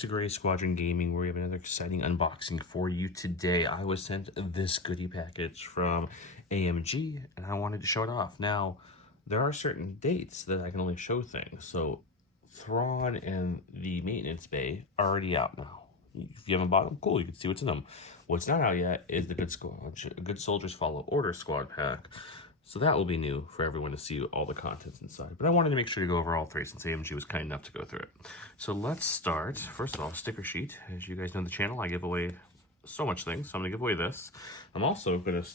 to Gray Squadron Gaming, where we have another exciting unboxing for you today. I was sent this goodie package from AMG, and I wanted to show it off. Now, there are certain dates that I can only show things. So, Thrawn and the Maintenance Bay are already out now. If you haven't bought them, cool, you can see what's in them. What's not out yet is the Good Soldiers Follow Order Squad pack. So that will be new for everyone to see all the contents inside. But I wanted to make sure to go over all three since AMG was kind enough to go through it. So let's start. First of all, sticker sheet. As you guys know the channel, I give away so much things. So I'm going to give away this. I'm also going to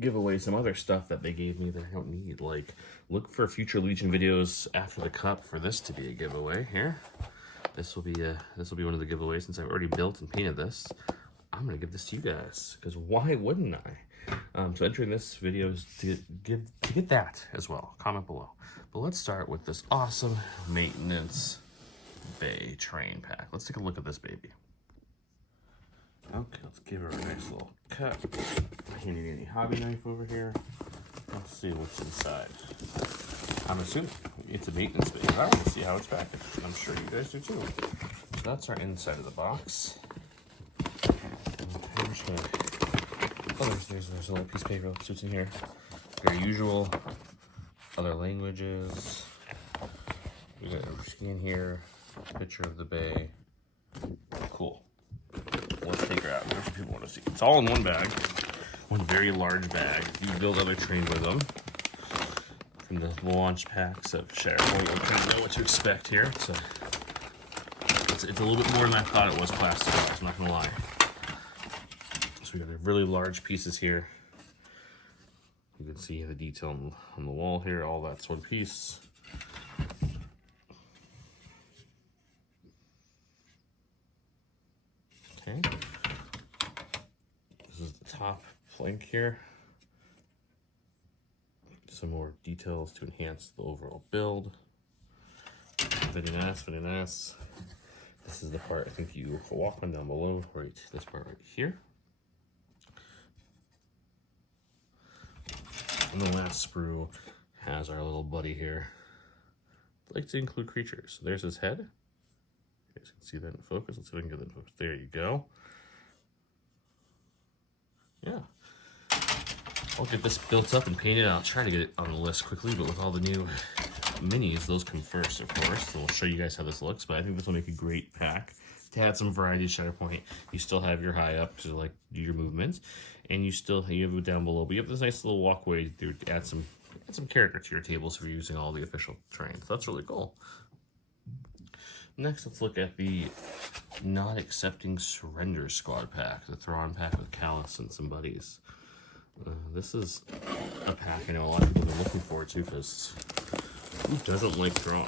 give away some other stuff that they gave me that I don't need. Like, look for future Legion videos after the cup for this to be a giveaway here. This will be one of the giveaways since I've already built and painted this. I'm going to give this to you guys because why wouldn't I? So entering this video is to get that as well. Comment below. But let's start with this awesome Maintenance Bay train pack. Let's take a look at this baby. Okay, let's give her a nice little cut. Handy dandy hobby knife over here. Let's see what's inside. I'm assuming it's a maintenance bay. I want to see how it's packaged. I'm sure you guys do too. So that's our inside of the box. I'm just gonna. Oh, there's a little piece of paper that suits in here. Very usual. Other languages. We got a scan here. Picture of the bay. Cool. Let's take her out. There's what people want to see. It's all in one bag. One very large bag. You build other train with them. From the launch packs of Shatterpoint, you kind of know what to expect here. It's a little bit more than I thought it was plastic. I'm not going to lie. So we got really large pieces here. You can see the detail on the wall here. All that's one piece. Okay. This is the top flank here. Some more details to enhance the overall build. Very nice, very nice. This is the part I think you walk on down below. Right, this part right here. And the last sprue has our little buddy here. I like to include creatures. So there's his head. You guys can see that in focus. Let's see if I can get that in focus. There you go. Yeah. I'll get this built up and painted. I'll try to get it on the list quickly, but with all the new minis, those come first, of course. So we'll show you guys how this looks, but I think this will make a great pack to add some variety to Shatterpoint. You still have your high up to like do your movements, and you have it down below, but you have this nice little walkway to add some character to your tables if you're using all the official trains. That's really cool. Next, let's look at the Not Accepting Surrender Squad pack, the Thrawn pack with Callus and some buddies. This is a pack I know a lot of people have been looking forward to because who doesn't like Thrawn?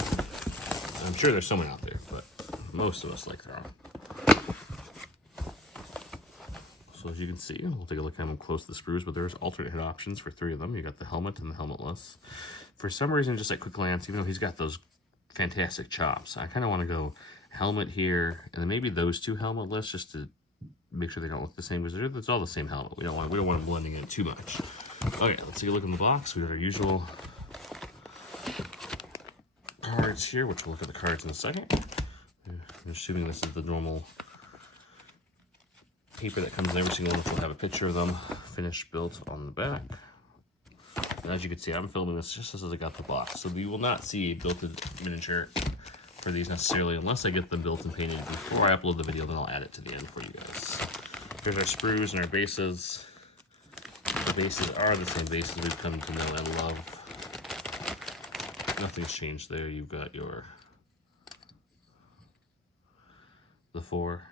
I'm sure there's someone out there, but most of us like Thrawn. So as you can see, we'll take a look at them close to the sprues, but there's alternate head options for three of them. You got the helmet and the helmetless. For some reason, just at quick glance, even though he's got those fantastic chops, I kind of want to go helmet here, and then maybe those two helmetless just to make sure they don't look the same, because it's all the same helmet. We don't want them blending in too much. Okay, let's take a look in the box. We got our usual cards here, which we'll look at the cards in a second. I'm assuming this is the normal paper that comes in every single one, which will have a picture of them finished built on the back. And as you can see, I'm filming this just as I got the box, so we will not see a built-in miniature for these necessarily unless I get them built and painted before I upload the video. Then I'll add it to the end for you guys. Here's our sprues and our bases. The bases are the same bases we've come to know and love. Nothing's changed there. You've got the 4.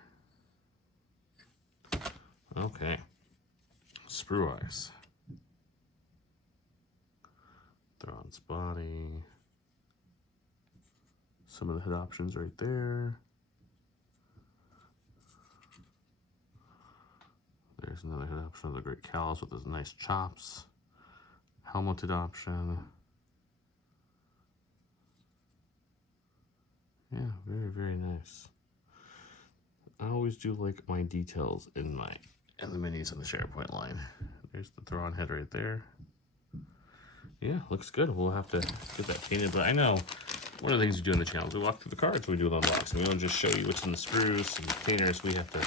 Okay. Sprue eyes. Thrawn's body. Some of the head options right there. There's another head option of the Great Callus with his nice chops. Helmeted option. Yeah, very, very nice. I always do like my details in the minis on the Shatterpoint line. There's the Thrawn head right there. Yeah, looks good. We'll have to get that painted, but I know one of the things we do on the channel is we walk through the cards when we do an unboxing. We don't just show you what's in the sprues and the containers. We have to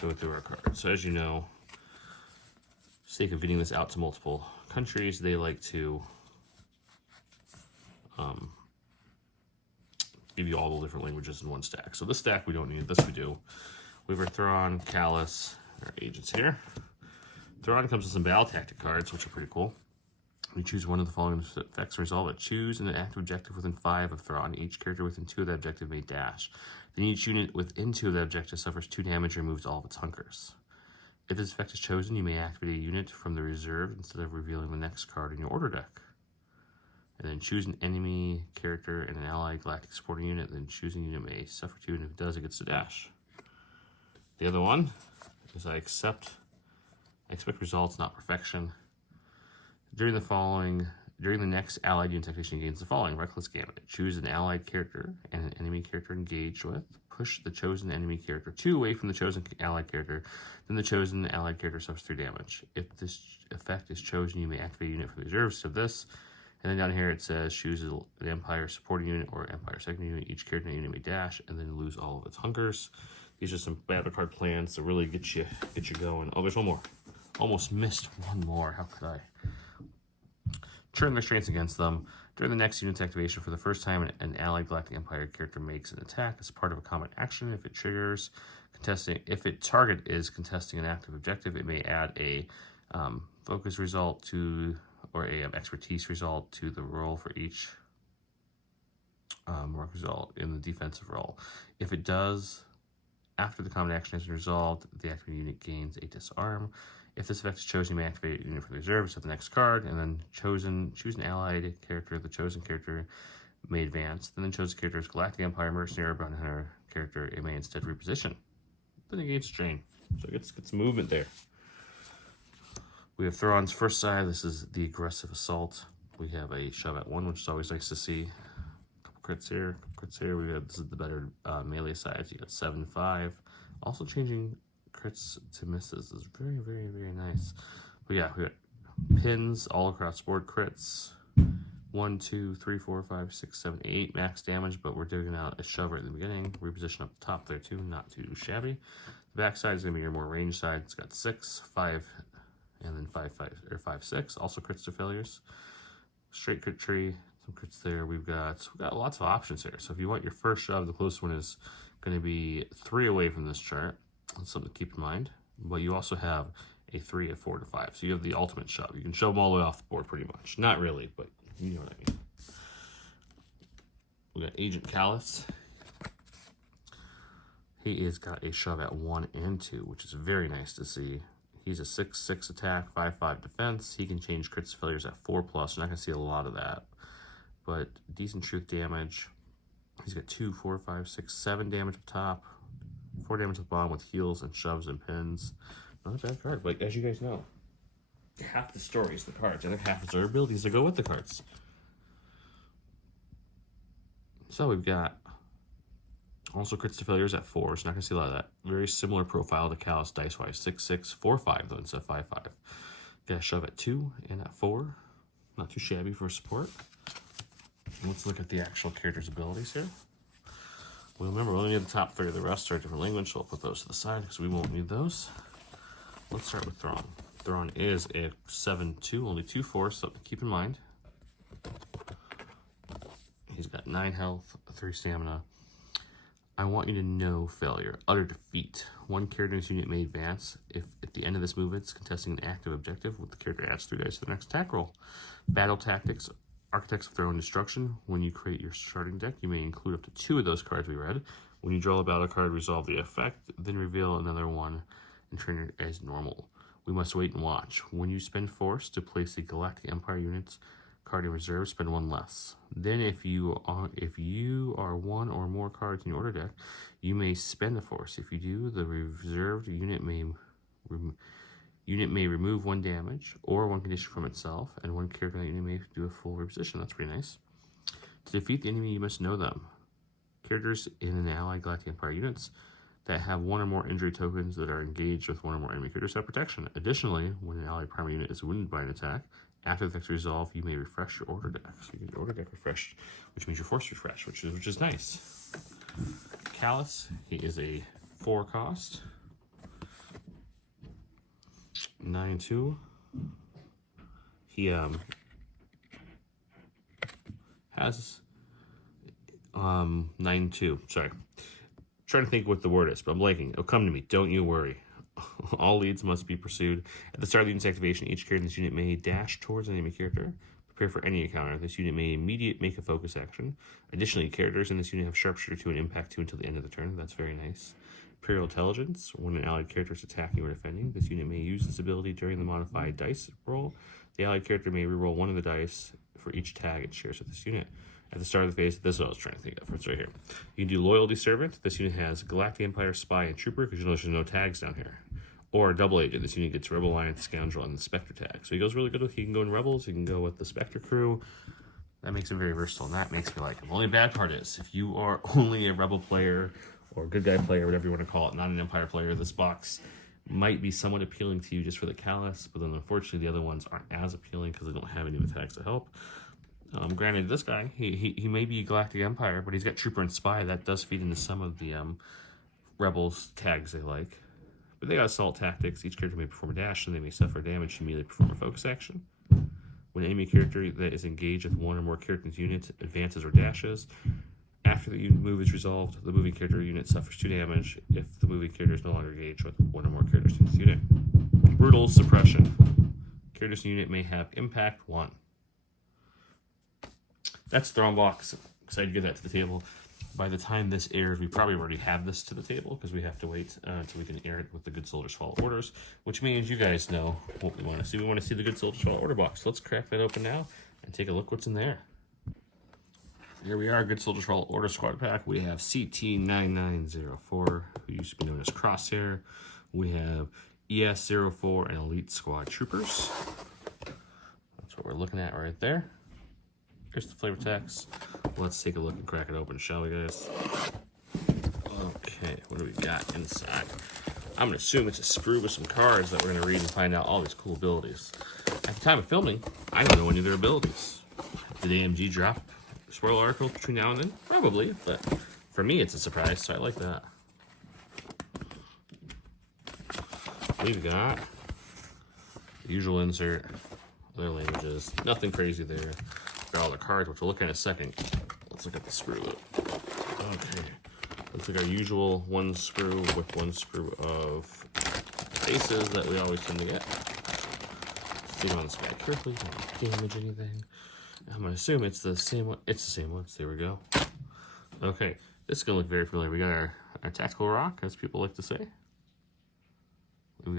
go through our cards. So as you know, for the sake of getting this out to multiple countries, they like to give you all the different languages in one stack. So this stack we don't need, this we do. We have our Thrawn, Callus, our agents here. Thrawn comes with some battle tactic cards, which are pretty cool. We choose one of the following effects and resolve it. Choose an active objective within 5 of Thrawn. Each character within 2 of that objective may dash. Then each unit within 2 of that objective suffers 2 damage and removes all of its hunkers. If this effect is chosen, you may activate a unit from the reserve instead of revealing the next card in your order deck. And then choose an enemy character and an allied galactic supporting unit. Then choosing unit may suffer 2, and if it does, it gets to dash. The other one is I expect results, not perfection. During the next allied unit activation gains the following: Reckless Gambit. Choose an allied character and an enemy character engaged with. Push the chosen enemy character 2 away from the chosen allied character. Then the chosen allied character suffers 3 damage. If this effect is chosen, you may activate a unit from the reserves of this. And then down here it says choose an Empire supporting unit or Empire second unit. Each character in the unit may dash and then lose all of its hunkers. These are some battle card plans to really get you going. Oh, there's one more. Almost missed one more. How could I? Turn restraints against them. During the next unit's activation, for the first time, an allied Galactic Empire character makes an attack as part of a combat action. If it triggers if its target is contesting an active objective, it may add a focus result to or a expertise result to the roll for each result in the defensive roll. If it does, after the combat action has been resolved, the activated unit gains a disarm. If this effect is chosen, you may activate a unit from the reserves at the next card, and then choose an allied character. The chosen character may advance. Then the chosen character is Galactic Empire, Mercenary, or Bounty Hunter character. It may instead reposition. Then it gains strain. So it gets some movement there. We have Thrawn's first side. This is the aggressive assault. We have a shove at 1, which is always nice to see. A couple crits here, this is the better melee side. So you got 7-5. Also changing crits to misses is very, very, very nice. But yeah, we got pins all across the board. Crits 1, 2, 3, 4, 5, 6, 7, 8 max damage, but we're doing out a shove right in the beginning. Reposition up the top there too, not too shabby. The back side is gonna be your more range side. It's got 6, 5, and then 5, 6. Also crits to failures. Straight crit tree, some crits there. We've got lots of options here. So if you want your first shove, the closest one is going to be 3 away from this chart. That's something to keep in mind. But you also have a 3, a 4 to 5. So you have the ultimate shove. You can shove them all the way off the board pretty much. Not really, but you know what I mean. We got Agent Callus. He has got a shove at 1 and 2, which is very nice to see. He's a 6-6 attack, 5-5 defense. He can change crits to failures at 4+. You're not going to see a lot of that. But decent truth damage. He's got 2, 4, 5, 6, 7 damage up top. 4 damage at the bottom with heals and shoves and pins. Not a bad card. But as you guys know, half the story is the cards. And half is their abilities to go with the cards. So we've got also crits to failures at 4, so not going to see a lot of that. Very similar profile to Callus dice-wise. 6-6, 4-5 though instead of 5-5. Got a shove at 2 and at 4. Not too shabby for support. Let's look at the actual character's abilities here. Well, remember, we only need the top 3. The rest are a different language, so I'll put those to the side because we won't need those. Let's start with Thrawn. Thrawn is a 7-2, only 2 force, something to keep in mind. He's got 9 health, 3 stamina. I want you to know failure, utter defeat. One character in this unit may advance if at the end of this movement it's contesting an active objective. The character adds 3 dice to the next attack roll. Battle tactics, Architects of Their Own Destruction. When you create your starting deck, you may include up to 2 of those cards we read. When you draw a battle card, resolve the effect, then reveal another one and turn it as normal. We must wait and watch. When you spend force to place the Galactic Empire unit's card in reserve, spend 1 less. Then if you are 1 or more cards in your order deck, you may spend a force. If you do, the reserved unit may remove 1 damage or 1 condition from itself, and 1 character in that unit may do a full reposition. That's pretty nice. To defeat the enemy, you must know them. Characters in an allied Galactic Empire units that have 1 or more injury tokens that are engaged with 1 or more enemy characters have protection. Additionally, when an allied primary unit is wounded by an attack, After the effects resolve, you may refresh your order deck. So you get your order deck refreshed, which means you're forced to refresh, which is nice. Callus, he is a 4 cost. 9/2. He has 9/2. Sorry. Trying to think what the word is, but I'm blanking. It'll come to me. Don't you worry. All leads must be pursued. At the start of the unit's activation, each character in this unit may dash towards an enemy character. Prepare for any encounter. This unit may immediately make a focus action. Additionally, characters in this unit have Sharpshooter 2 and Impact 2 until the end of the turn. That's very nice. Imperial Intelligence. When an allied character is attacking or defending, this unit may use this ability during the modified dice roll. The allied character may reroll one of the dice for each tag it shares with this unit. At the start of the phase, this is what I was trying to think of. It's right here. You can do Loyalty Servant. This unit has Galactic Empire, Spy, and Trooper, because you notice there's no tags down here. Or Double Agent. This unit gets Rebel Alliance, Scoundrel, and the Spectre tag. So he goes really good with, he can go in Rebels, he can go with the Spectre crew. That makes him very versatile, and that makes me like him. The only bad part is, if you are only a Rebel player, or a good guy player, whatever you want to call it, not an Empire player, this box might be somewhat appealing to you just for the Callus, but then unfortunately the other ones aren't as appealing because they don't have any attacks to help. Granted, this guy, he may be Galactic Empire, but he's got Trooper and Spy. That does feed into some of the Rebels tags they like. But they got Assault Tactics. Each character may perform a dash, and they may suffer damage to immediately perform a focus action. When an enemy character that is engaged with one or more characters' units advances or dashes, after the move is resolved, the moving character unit suffers 2 damage if the moving character is no longer engaged with one or more characters in this unit. Brutal Suppression. Characters in the unit may have Impact 1. That's the unbox. Excited to get that to the table. By the time this airs, we probably already have this to the table because we have to wait until we can air it with the Good Soldiers Follow Orders, which means you guys know what we want to see. We want to see the Good Soldiers Follow Order box. Let's crack that open now and take a look what's in there. Here we are, Good Soldiers Follow Order Squad Pack. We have CT9904, who used to be known as Crosshair. We have ES04 and Elite Squad Troopers. That's what we're looking at right there. Here's the flavor text. Let's take a look and crack it open, shall we, guys? Okay, what do we got inside? I'm going to assume it's a sprue with some cards that we're going to read and find out all these cool abilities. At the time of filming, I don't know any of their abilities. Did AMG drop spoiler articles between now and then? Probably, but for me, it's a surprise, so I like that. We've got the usual insert, other languages, nothing crazy there. All the cards, which we'll look at in a second. Let's look at the sprue. Okay, looks like our usual 1 sprue with 1 sprue of faces that we always tend to get. See them on this guy carefully, don't damage anything. I'm gonna assume it's the same one. It's the same ones. There we go. Okay, this is gonna look very familiar. We got our tactical rock, as people like to say. We've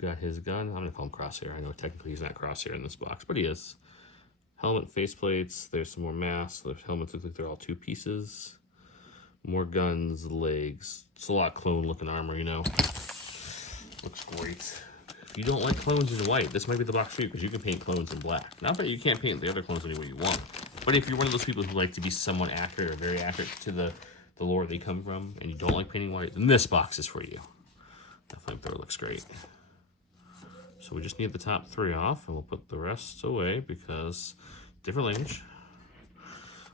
got his gun. I'm gonna call him Crosshair. I know technically he's not Crosshair in this box, but he is. Helmet, faceplates, there's some more masks. The helmets look like they're all 2 pieces. More guns, legs. It's a lot of clone-looking armor, you know. Looks great. If you don't like clones in white, this might be the box for you, because you can paint clones in black. Not that you can't paint the other clones any way you want. But if you're one of those people who like to be somewhat accurate or very accurate to the lore they come from, and you don't like painting white, then this box is for you. That flamethrower looks great. So we just need the top 3 off, and we'll put the rest away because different language.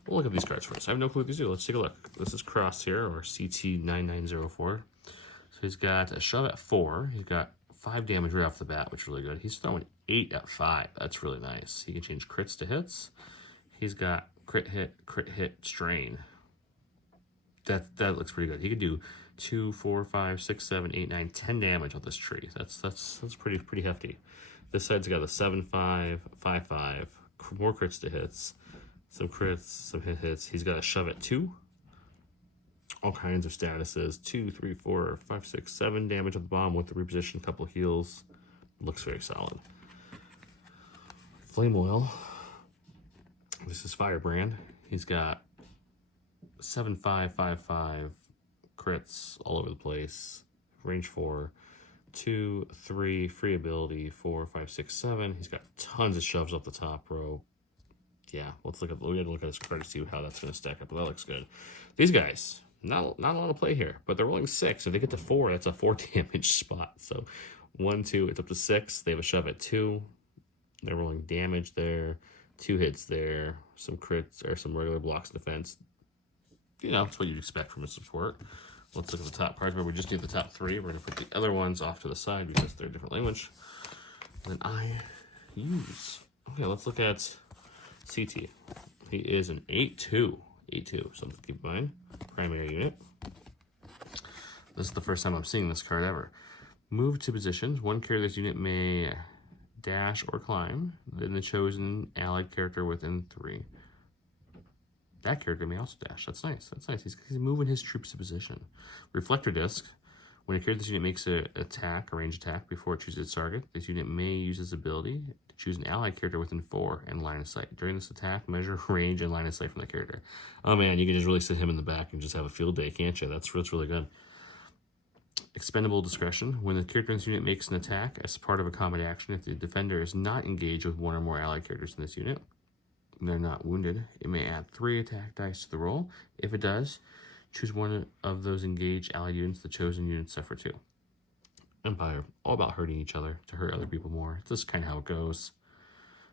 We'll look at these cards first. I have no clue what these do. Let's take a look. This is Crosshair, or CT9904. So he's got a shove at 4. He's got 5 damage right off the bat, which is really good. He's throwing 8 at 5. That's really nice. He can change crits to hits. He's got crit hit, strain. That looks pretty good. He could do 2, 4, 5, 6, 7, 8, 9, 10 damage on this tree. That's pretty hefty. This side's got a 7, 5, 5, 5, more crits to hits, some crits, some hits. He's got a shove at 2. All kinds of statuses. 2, 3, 4, 5, 6, 7 damage on the bomb with the reposition, couple of heals. Looks very solid. Flame Oil. This is Firebrand. He's got 7, 5, 5, 5 crits all over the place. Range 4, 2, 3, free ability, 4, 5, 6, 7. He's got tons of shoves up the top row. Yeah, we got to look at his card to see how that's going to stack up, but that looks good. These guys, not a lot of play here, but they're rolling 6. If they get to 4, that's a 4 damage spot. So 1, 2, it's up to 6. They have a shove at 2. They're rolling damage there, 2 hits there, some crits or some regular blocks defense. You know, it's what you'd expect from a support. Let's look at the top cards where we just did the top 3. We're going to put the other ones off to the side because they're a different language than I use. Okay, let's look at CT. He is an 8-2. 8-2, something to keep in mind. Primary unit. This is the first time I'm seeing this card ever. Move to positions. One character in this unit may dash or climb. Then the chosen allied character within 3. That character may also dash. That's nice. That's nice. He's moving his troops to position. Reflector Disc. When a character in this unit makes an attack, a ranged attack, before it chooses its target, this unit may use its ability to choose an allied character within 4 and line of sight. During this attack, measure range and line of sight from the character. Oh man, you can just really sit him in the back and just have a field day, can't you? That's really good. Expendable Discretion. When the character in this unit makes an attack as part of a combat action, if the defender is not engaged with one or more allied characters in this unit, and they're not wounded, it may add 3 attack dice to the roll. If it does, choose one of those engaged allied units. The chosen units suffer 2. Empire, all about hurting each other to hurt other people more. This is kind of how it goes.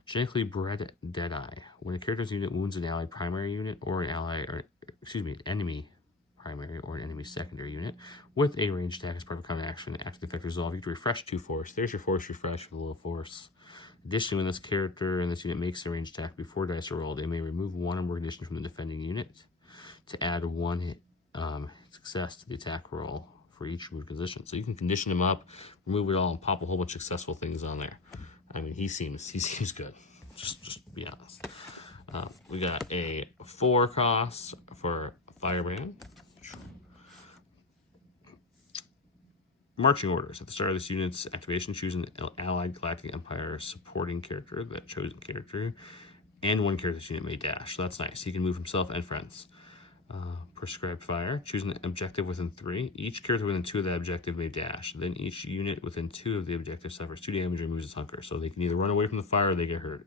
Genetically Bred Deadeye. When a character's unit wounds an allied primary unit or an enemy primary or an enemy secondary unit with a ranged attack as part of a combat action, after the effect resolve, you can refresh 2 force. There's your force refresh with a little force. Additionally, when this character in this unit makes a ranged attack before dice are rolled, they may remove 1 or more conditions from the defending unit to add 1 success to the attack roll for each removed condition. So you can condition him up, remove it all, and pop a whole bunch of successful things on there. I mean, he seems good. Just to be honest. We got a 4 cost for Firebrand. Marching orders. At the start of this unit's activation, choose an allied Galactic Empire supporting character, that chosen character, and 1 character this unit may dash. So that's nice. He can move himself and friends. Prescribed Fire. Choose an objective within 3. Each character within 2 of that objective may dash. Then each unit within 2 of the objective suffers 2 damage or removes its hunker. So they can either run away from the fire or they get hurt.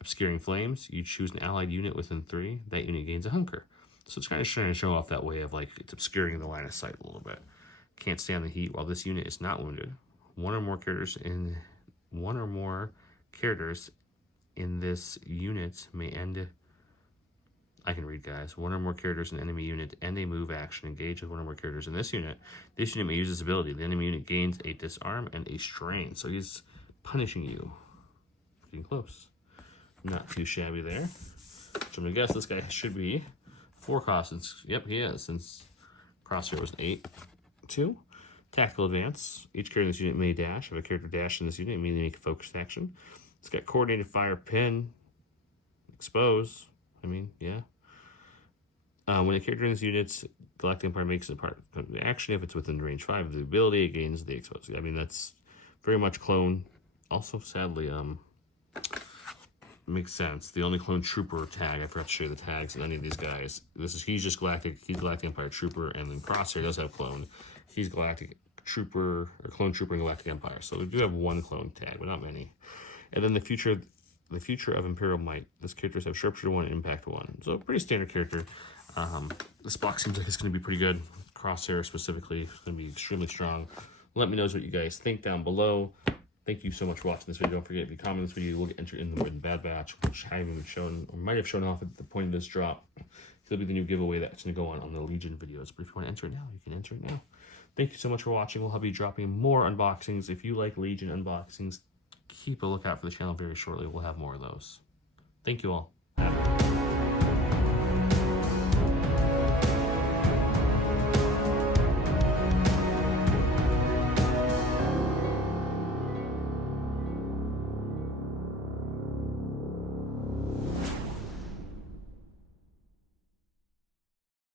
Obscuring Flames. You choose an allied unit within 3. That unit gains a hunker. So it's kind of trying to show off that way of like it's obscuring the line of sight a little bit. Can't stand the heat while this unit is not wounded. One or more characters in this unit may end. I can read, guys. 1 or more characters in an enemy unit end a move action. Engage with 1 or more characters in this unit. This unit may use this ability. The enemy unit gains a disarm and a strain. So he's punishing you. Getting close. Not too shabby there. So I'm gonna guess this guy should be 4 costs. Yep, he is, since Crosshair was an 8-2. Tactical Advance. Each character in this unit may dash. If a character dashes in this unit, immediately make a focused action. It's got Coordinated Fire, Pin, Expose. I mean, yeah. When a character in this unit's Galactic Empire makes a part of the action, if it's within range 5 of the ability, it gains the Expose. I mean, that's very much clone. Also, sadly, makes sense. The only clone trooper tag, I forgot to show you the tags in any of these guys. He's just Galactic. He's Galactic Empire Trooper, and then Crosshair does have clone. He's Galactic Trooper or Clone Trooper in Galactic Empire. So we do have 1 clone tag, but not many. And then the future of Imperial Might. This characters have Sharpshooter 1 and Impact 1. So pretty standard character. This box seems like it's going to be pretty good. Crosshair specifically is going to be extremely strong. Let me know what you guys think down below. Thank you so much for watching this video. Don't forget, if you comment this video, you will get entered in the Win Bad Batch, which I haven't even shown, or might have shown off at the point of this drop. It'll be the new giveaway that's going to go on the Legion videos. But if you want to enter it now, you can enter it now. Thank you so much for watching. We'll be dropping more unboxings. If you like Legion unboxings, keep a lookout for the channel very shortly. We'll have more of those. Thank you all.